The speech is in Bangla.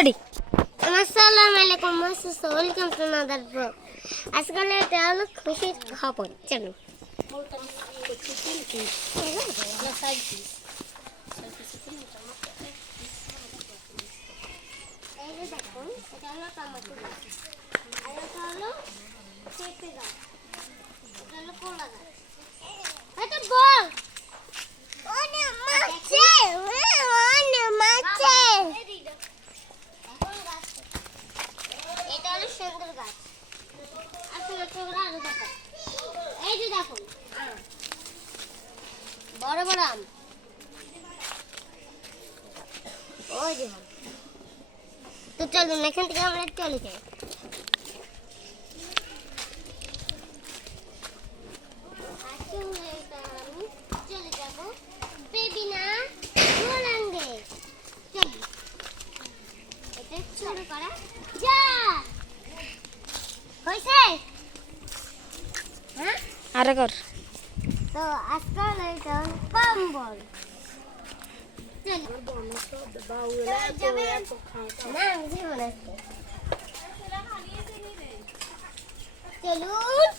রেডি। আসসালামু আলাইকুম, ওয়েলকাম টু আনাদার ব্লগ। আজকাল এটা হলো খুশির খবর। চলো এই যে দেখুন, এটা হলো টমেটো গাছ, আর এটা হলো পেঁপে গাছ, এটা হলো কলা গাছ। এটা বল এটা হলো সুন্দর গাছ। আসলে তোমরা আরো দেখো, এই যে দেখুন বড় বড় আম, ওই যে আম। তো চলুন এখান থেকে আমরা চলে যাই। আমি চলে যাব বেবি না গোলাঙ্গে। চল এটা শুরু করা যা হইছে। হ্যাঁ আরে কর। তো আজকাল এটা কম্বল। চলুন